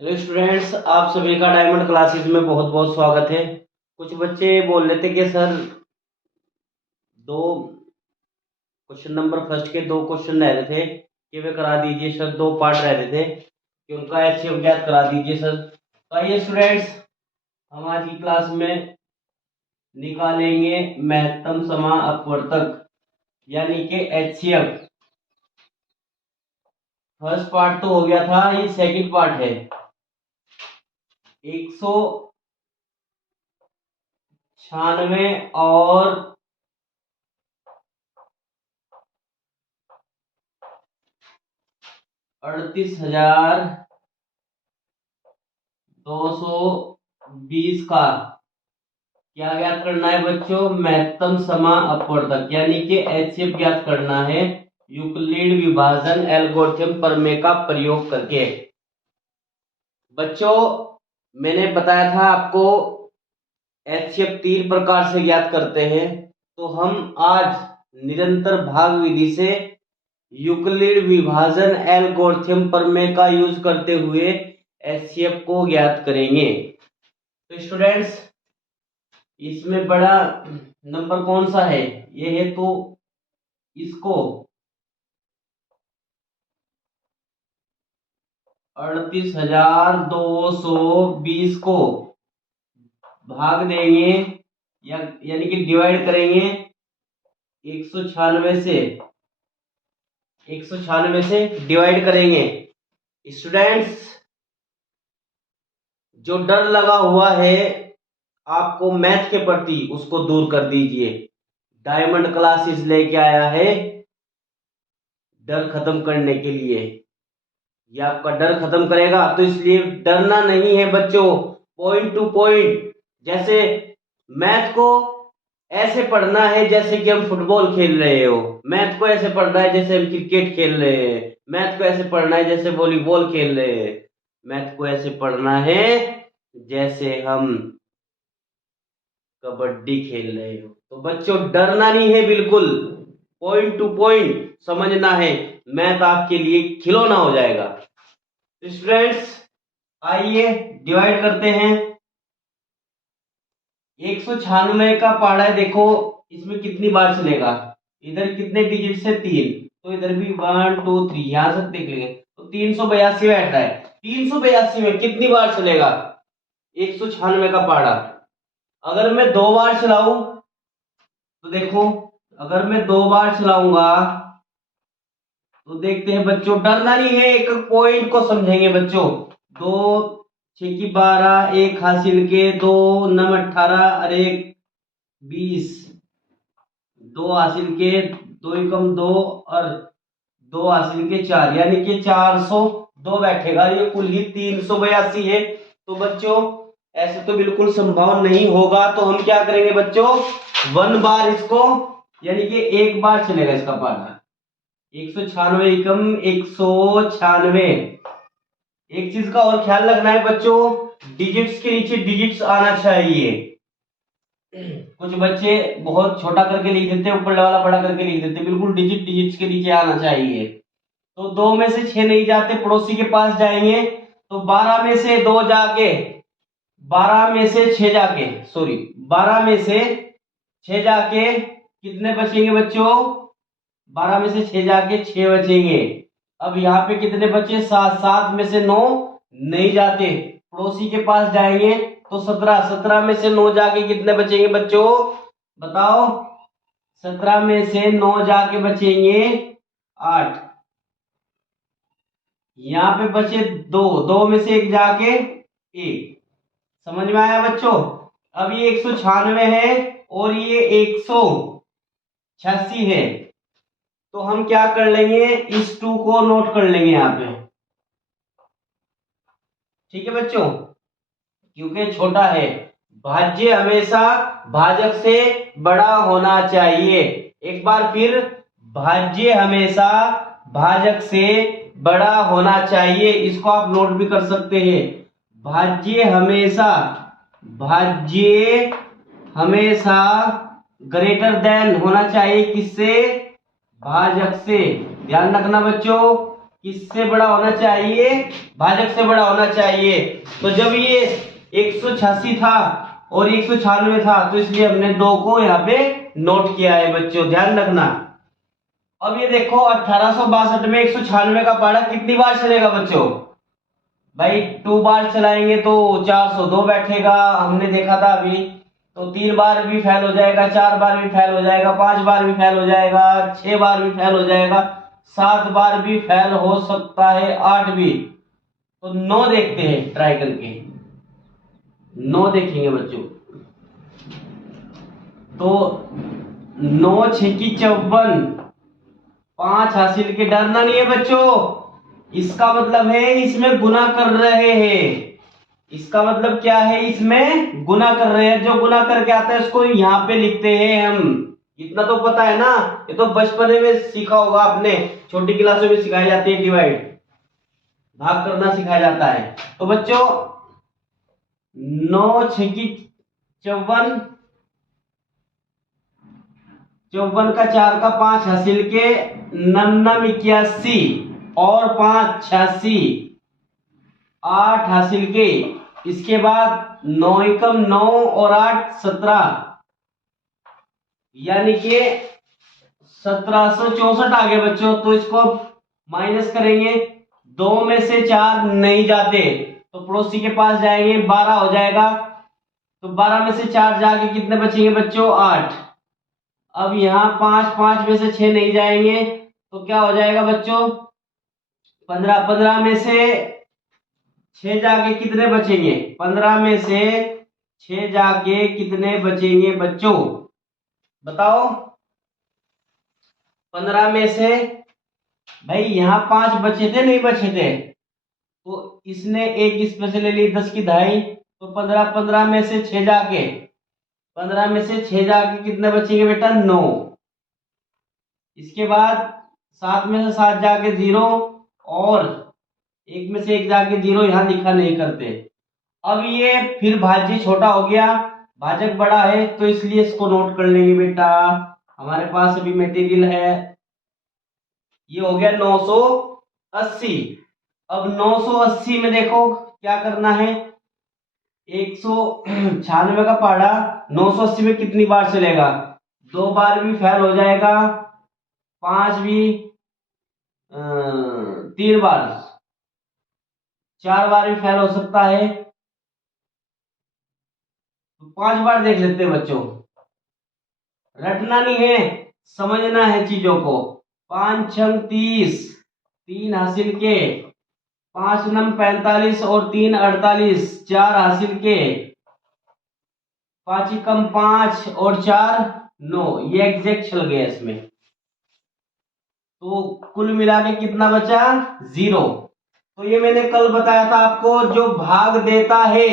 Hello students, आप सभी का डायमंड क्लासेस में बहुत बहुत स्वागत है। कुछ बच्चे बोल रहे थे कि सर दो क्वेश्चन नंबर फर्स्ट के दो क्वेश्चन रह रहे थे कि वे करा दीजिए सर। दो पार्ट रह रहे थे कि उनका एचसीएफ ज्ञात करा दीजिए सर। तो आइए स्टूडेंट्स, हम आज की क्लास में निकालेंगे महत्तम समाअपवर्तक यानी कि एचसीएफ। फर्स्ट पार्ट तो हो गया था, ये सेकंड पार्ट है। 196 और 38,220 का क्या ज्ञात करना है बच्चों? महत्तम समाअपवर्तक यानी कि एचसीएफ ज्ञात करना है यूक्लिड विभाजन एल्गोरिथम प्रमेय का प्रयोग करके। बच्चों, मैंने बताया था आपको एचसीएफ 3 प्रकार से ज्ञात करते हैं, तो हम आज निरंतर भाग विधि से यूक्लिड विभाजन एल्गोरिथम प्रमेय का यूज करते हुए एचसीएफ को ज्ञात करेंगे। तो स्टूडेंट्स, इसमें बड़ा नंबर कौन सा है? ये है, तो इसको 38,220 को भाग देंगे यानी कि डिवाइड करेंगे 196 से। 196 से डिवाइड करेंगे। स्टूडेंट्स, जो डर लगा हुआ है आपको मैथ के प्रति, उसको दूर कर दीजिए। डायमंड क्लासेस लेके आया है डर खत्म करने के लिए। ये आपका डर खत्म करेगा, तो इसलिए डरना नहीं है बच्चों। पॉइंट टू पॉइंट, जैसे मैथ को ऐसे पढ़ना है जैसे कि हम फुटबॉल खेल रहे हो, मैथ को ऐसे पढ़ना है जैसे हम क्रिकेट खेल रहे हैं, मैथ को ऐसे पढ़ना है जैसे वॉलीबॉल खेल रहे हैं, मैथ को ऐसे पढ़ना है जैसे हम कबड्डी खेल रहे हो। तो बच्चों, डरना नहीं है बिल्कुल, पॉइंट टू पॉइंट समझना है, मैथ आपके लिए खिलौना हो जाएगा। स्टूडेंट्स, आइए डिवाइड करते हैं। 196 का पाड़ा है, देखो इसमें कितनी बार चलेगा। इधर कितने डिजिट से? 3, तो इधर भी 1 2 3 यहां से देख लेंगे तो 382 बैठ रहा है। 382 में कितनी बार चलेगा 196 का पाड़ा? अगर मैं 2 बार चलाऊं तो देखो, अगर मैं 2 बार चलाऊंगा तो देखते हैं बच्चों, डरना नहीं है, एक पॉइंट को समझेंगे बच्चों। 2 6 की 12, 1 हासिल के 2 9 18 और 1 20, 2 हासिल के 2 एकम 2 और 2 हासिल के 4, यानी कि 402 बैठेगा। ये कुल ही 382 है। तो बच्चों, ऐसे तो बिल्कुल संभव नहीं होगा, तो हम क्या करेंगे बच्चों? 1 बार इसको, यानी कि 1 बार चलेगा इसका पाना। 196 एकम 196। एक चीज का और ख्याल रखना है बच्चों, डिजिट्स के नीचे डिजिट्स आना चाहिए। कुछ बच्चे बहुत छोटा करके लिख देते हैं, ऊपर वाला बड़ा करके लिख देते हैं, बिल्कुल डिजिट डिजिट्स के नीचे आना चाहिए। तो 2 में से 6 नहीं जाते, पड़ोसी के पास जाएंगे तो 12 में से 2 जाके, 12 में से 6 जाके, सॉरी 12 में से 6 जाके कितने बचेंगे बच्चों? 12 में से 6 जाके 6 बचेंगे। अब यहाँ पे कितने बचे? 7, 7 में से 9 नहीं जाते, पड़ोसी के पास जाएंगे तो 17, 17 में से 9 जाके कितने बचेंगे बच्चों? बताओ। 17 में से 9 जाके बचेंगे 8। यहाँ पे बचे 2, 2 में से 1 जाके 1। समझ में आया बच्चों? अब ये 196 है और ये 186 है, तो हम क्या कर लेंगे? इस 2 को नोट कर लेंगे यहाँ पे। ठीक है बच्चों, क्योंकि छोटा है। भाज्य हमेशा भाजक से बड़ा होना चाहिए। एक बार फिर, भाज्य हमेशा भाजक से बड़ा होना चाहिए। इसको आप नोट भी कर सकते हैं। भाज्य हमेशा, भाज्य हमेशा ग्रेटर देन होना चाहिए किससे? भाजक से। ध्यान रखना बच्चों, किससे बड़ा होना चाहिए? भाजक से बड़ा होना चाहिए। तो जब ये 186 था और 196 था तो इसलिए हमने 2 को यहाँ पे नोट किया है बच्चों, ध्यान रखना। अब ये देखो 1862 में 196 का पारा कितनी बार चलेगा बच्चों? भाई 2 बार चलाएंगे तो 402 बैठेगा, हमने देखा था अभी। तो 3 बार भी फेल हो जाएगा, 4 बार भी फेल हो जाएगा, 5 बार भी फेल हो जाएगा, 6 बार भी फेल हो जाएगा, 7 बार भी फेल हो सकता है, 8 भी। तो 9 देखते हैं ट्राई करके, 9 देखेंगे बच्चों। तो 9 6 की 54, 5 हासिल के डरना नहीं है बच्चों। इसका मतलब है इसमें गुना कर रहे हैं। इसका मतलब क्या है? इसमें गुना कर रहे हैं। जो गुना करके आता है उसको यहाँ पे लिखते हैं हम। इतना तो पता है ना, ये तो बचपन में सीखा होगा आपने, छोटी क्लासों में सिखाई जाती है, डिवाइड भाग करना सिखाया जाता है। तो बच्चों 9 6 की 54, 54 का 4 का 5 हासिल के 99 81 और 5 86, 8 हासिल के। इसके बाद 9 एकम 9 और 8 17, यानी कि 1764 आ गए बच्चों। तो इसको माइनस करेंगे, 2 में से 4 नहीं जाते तो पड़ोसी के पास जाएंगे, 12 हो जाएगा। तो 12 में से 4 जाके कितने बचेंगे बच्चों? 8। अब यहाँ 5 में से 6 नहीं जाएंगे तो क्या हो जाएगा बच्चों? 15। 15 में से 6 जाके कितने बचेंगे? 15 में से 6 जाके कितने बचेंगे बच्चों? बताओ। 15 में से भाई यहाँ 5 बचे थे, नहीं बचे थे? तो इसने एक इसमें से ले ली 10 की 2.5, तो 15। 15 में से 6 जाके, 15 में से 6 जाके कितने बचेंगे बेटा? 9। इसके बाद 7 में से 7 जाके 0 और 1 में से 1 जाके 0, यहां लिखा नहीं करते। अब ये फिर भाज्य छोटा हो गया, भाजक बड़ा है, तो इसलिए इसको नोट कर लेंगे बेटा। हमारे पास अभी मटेरियल है, ये हो गया 980। अब 980 में देखो क्या करना है? 196 का पहाड़ा 980 में कितनी बार चलेगा? 2 बार भी फेल हो जाएगा, 5 भी, 3 बार, 4 बार भी फेल हो सकता है। तो 5 बार देख लेते हैं बच्चों। रटना नहीं है, समझना है चीजों को। 5 6 30, 3 हासिल के, 5 9 45 और 3 48, 4 हासिल के, 5 कम 5 और 4 9, ये एग्जैक्ट चल गया इसमें। तो कुल मिला के कितना बचा? 0। तो ये मैंने कल बताया था आपको, जो भाग देता है,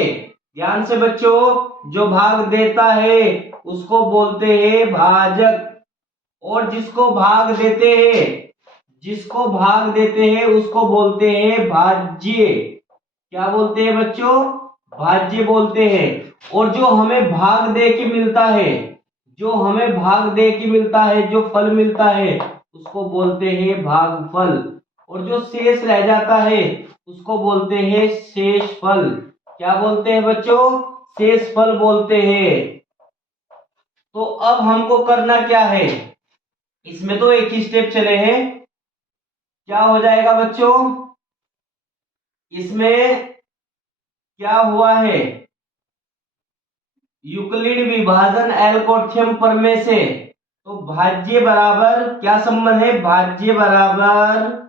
ध्यान से बच्चों, जो भाग देता है उसको बोलते हैं भाजक, और जिसको भाग देते हैं, जिसको भाग देते हैं उसको बोलते हैं भाज्य। क्या बोलते हैं बच्चों? भाज्य बोलते हैं। और जो हमें भाग दे के मिलता है, जो हमें भाग दे के मिलता है, जो फल मिलता है उसको बोलते हैं भागफल। और जो शेष रह जाता है उसको बोलते हैं शेष फल। क्या बोलते हैं बच्चों? शेष फल बोलते हैं। तो अब हमको करना क्या है? इसमें तो एक ही स्टेप चले हैं। क्या हो जाएगा बच्चों? इसमें क्या हुआ है? यूक्लिड विभाजन एल्गोरिथम प्रमेय से, तो भाज्य बराबर क्या संबंध है? भाज्य बराबर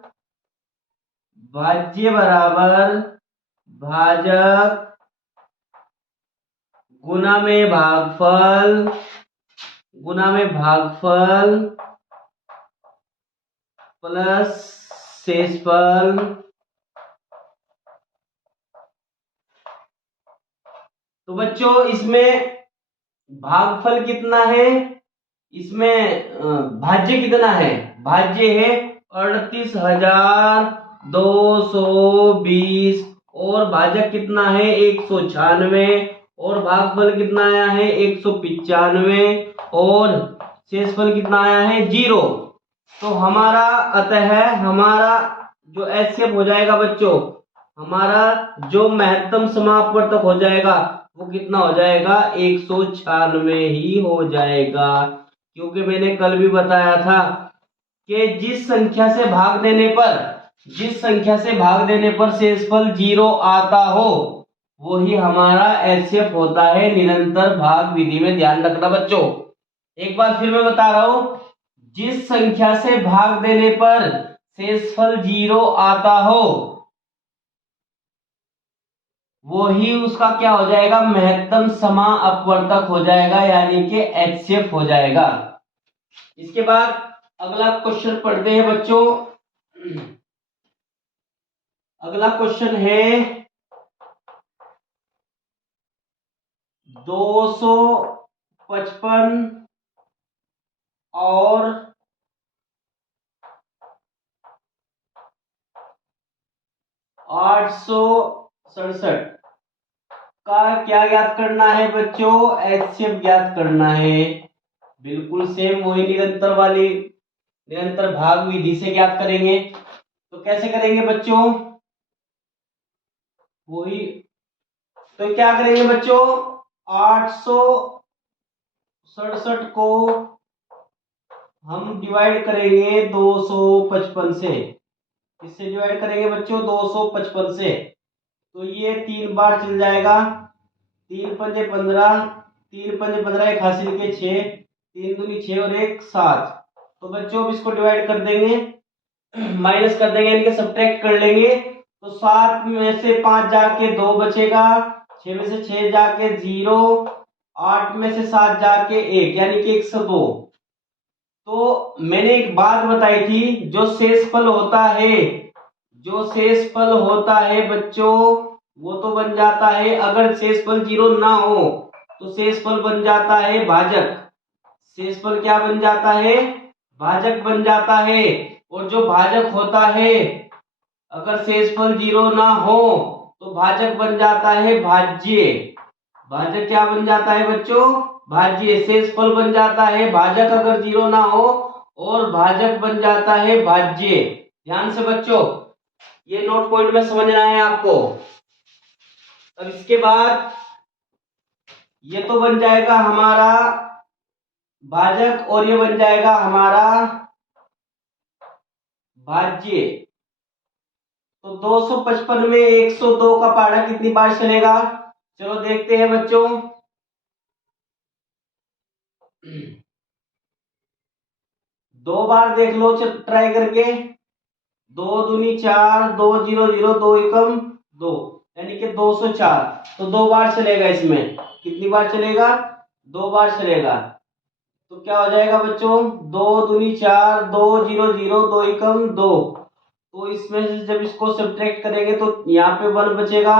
भाजक गुना में भागफल, गुना में भागफल प्लस शेषफल। तो बच्चों इसमें भागफल कितना है? इसमें भाज्य कितना है? भाज्य है 38,220 और भाजक कितना है? 196 और भागफल कितना आया है? 195 और शेषफल कितना आया है? 0। तो हमारा अतः हमारा जो एचसीएफ हो जाएगा बच्चों, हमारा जो महत्तम समापवर्तक हो जाएगा वो कितना हो जाएगा, 196 ही हो जाएगा। क्योंकि मैंने कल भी बताया था कि जिस संख्या से भाग देने पर शेषफल 0 आता हो वही हमारा एचसीएफ होता है निरंतर भाग विधि में। ध्यान रखना बच्चों, एक बार फिर मैं बता रहा हूं, जिस संख्या से भाग देने पर शेषफल 0 आता हो वो ही उसका क्या हो जाएगा, महत्तम समापवर्तक हो जाएगा, यानी कि एचसीएफ हो जाएगा। इसके बाद अगला क्वेश्चन पढ़ते हैं बच्चों। अगला क्वेश्चन है 255 और 867 का क्या ज्ञात करना है बच्चों, एचसीएफ ज्ञात करना है। बिल्कुल सेम वही निरंतर भाग विधि से ज्ञात करेंगे। तो कैसे करेंगे बच्चों, वही, तो क्या करेंगे बच्चों, 867 को हम डिवाइड करेंगे 255 से। किससे डिवाइड करेंगे बच्चों, 255 से। तो ये 3 बार चल जाएगा, 3 पंजे 15, 3 पंजे 15, एक हासिल के 6, 3 दूनी 6 और 1 7। तो बच्चों अब इसको डिवाइड कर देंगे, माइनस कर देंगे, इनके सब्ट्रैक्ट कर लेंगे। तो 7 में से 5 जाके 2 बचेगा, 6 में से 6 जाके 0, 8 में से 7 जाके 1, यानी कि 102। तो मैंने एक बात बताई थी, जो शेषफल होता है बच्चों वो तो बन जाता है, अगर शेषफल 0 ना हो तो शेषफल बन जाता है भाजक। शेषफल क्या बन जाता है, भाजक बन जाता है। और जो भाजक होता है, अगर शेषफल 0 ना हो तो भाजक बन जाता है भाज्य। भाजक क्या बन जाता है बच्चों, भाज्य। शेषफल बन जाता है भाजक अगर 0 ना हो, और भाजक बन जाता है भाज्य। ध्यान से बच्चों, ये नोट पॉइंट में समझना है आपको। अब इसके बाद ये तो बन जाएगा हमारा भाजक और ये बन जाएगा हमारा भाज्य। तो 255 में 102 का पहाड़ा कितनी बार चलेगा, चलो देखते हैं बच्चों। 2 बार देख लो ट्राई करके, 2 दूनी 4, 2 0 0, 2 एकम 2, यानी कि 204। तो 2 बार चलेगा, इसमें कितनी बार चलेगा, 2 बार चलेगा। तो क्या हो जाएगा बच्चों, 2 दूनी 4, 2 0 0, 2 एकम 2। तो इसमें से जब इसको सब्ट्रैक्ट करेंगे तो यहाँ पे 1 बचेगा,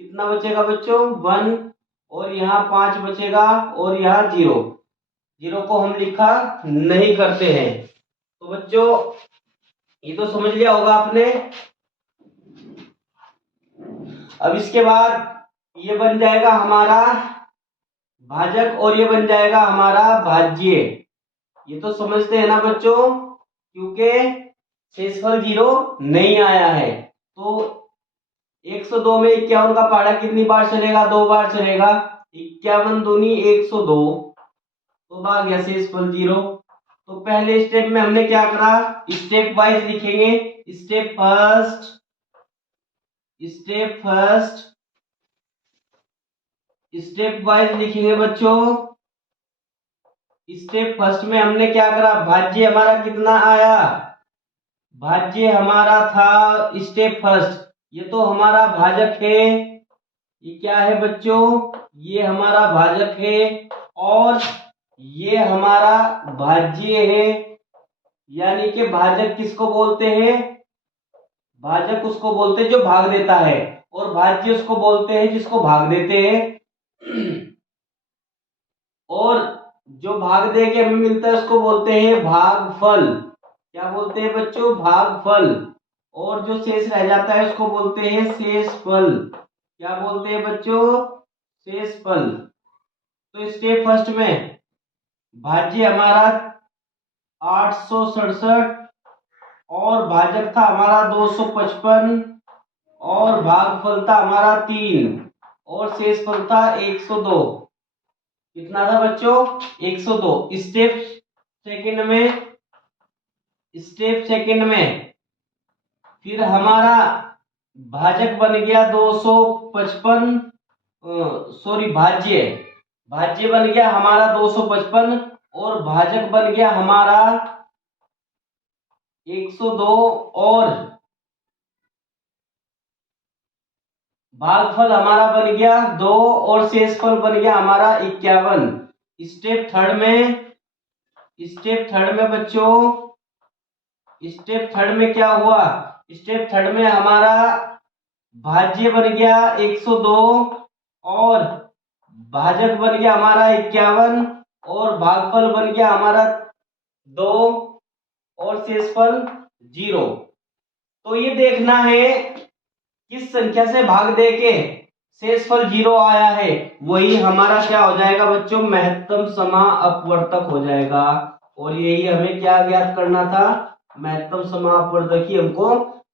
कितना बचेगा बच्चों, 1, और यहाँ 5 बचेगा, और यहाँ 0। 0 को हम लिखा नहीं करते हैं। तो बच्चों ये तो समझ लिया होगा आपने। अब इसके बाद ये बन जाएगा हमारा भाजक और ये बन जाएगा हमारा भाज्य। ये तो समझते हैं ना बच्चों, क्योंकि शेषफल 0 नहीं आया है। तो 102 में 51 का पहाड़ा कितनी बार चलेगा, 2 बार चलेगा। 51 दूनी 102, तो भाग गया शेषफल 0। तो पहले स्टेप में हमने क्या करा, स्टेप वाइज लिखेंगे। स्टेप स्टेप वाइज लिखेंगे बच्चों। स्टेप फर्स्ट में हमने क्या करा, भाज्य हमारा कितना आया, भाज्य हमारा था स्टेप फर्स्ट, ये तो हमारा भाजक है। ये क्या है बच्चों, ये हमारा भाजक है, और ये हमारा भाज्य है। यानी कि भाजक किसको बोलते हैं, भाजक उसको बोलते हैं जो भाग देता है, और भाज्य उसको बोलते हैं जिसको भाग देते हैं। और जो भाग दे के हमें मिलता है उसको बोलते हैं भागफल। क्या बोलते हैं बच्चों, भागफल। और जो शेष रह जाता है उसको बोलते हैं शेषफल। क्या बोलते हैं बच्चों, शेषफल। तो स्टेप फर्स्ट में भाज्य हमारा 867 और भाजक था हमारा 255 और भागफल था हमारा 3 और शेषफल था 102। कितना था बच्चों? 102। स्टेप सेकंड में फिर हमारा भाजक बन गया 255, सॉरी भाज्य बन गया हमारा 255 और भाजक बन गया हमारा 102 और भागफल हमारा बन गया 2 और शेषफल बन गया हमारा 51। स्टेप थर्ड में बच्चों, स्टेप थर्ड में क्या हुआ? स्टेप थर्ड में हमारा भाज्य बन गया 102 और भाजक बन गया हमारा 51 और भागफल बन गया हमारा 2 और शेषफल 0। तो ये देखना है किस संख्या से भाग दे के शेषफल 0 आया है, वही हमारा क्या हो जाएगा बच्चों? महत्तम समापवर्तक हो जाएगा। और यही हमें क्या ज्ञात करना था? महत्तम समापवर्तक ही हमको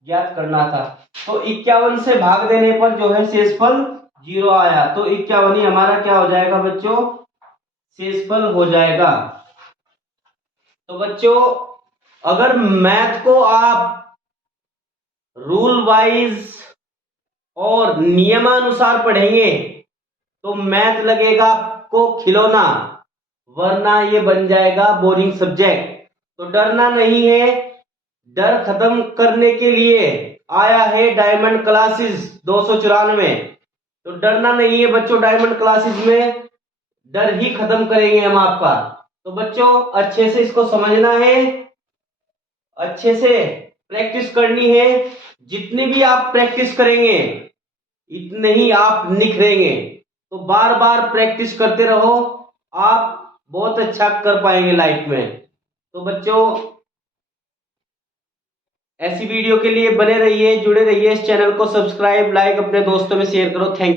ज्ञात करना था। तो 51 से भाग देने पर जो है शेषफल 0 आया, तो 51 ही हमारा क्या हो जाएगा बच्चों? शेषफल हो जाएगा। तो बच्चों अगर मैथ को आप रूल वाइज और नियमानुसार पढ़ेंगे तो मैथ लगेगा आपको खिलौना, वरना ये बन जाएगा बोरिंग सब्जेक्ट। तो डरना नहीं है, डर खत्म करने के लिए आया है डायमंड क्लासेस 294। तो डरना नहीं है बच्चों, डायमंड क्लासेस में डर ही खत्म करेंगे हम आपका। तो बच्चों अच्छे से इसको समझना है, अच्छे से प्रैक्टिस करनी है। जितनी भी आप प्रैक्टिस करेंगे इतने ही आप निखरेंगे। तो बार बार प्रैक्टिस करते रहो, आप बहुत अच्छा कर पाएंगे लाइफ में। तो बच्चों ऐसी वीडियो के लिए बने रहिए, जुड़े रहिए, इस चैनल को सब्सक्राइब, लाइक, अपने दोस्तों में शेयर करो। Thank you.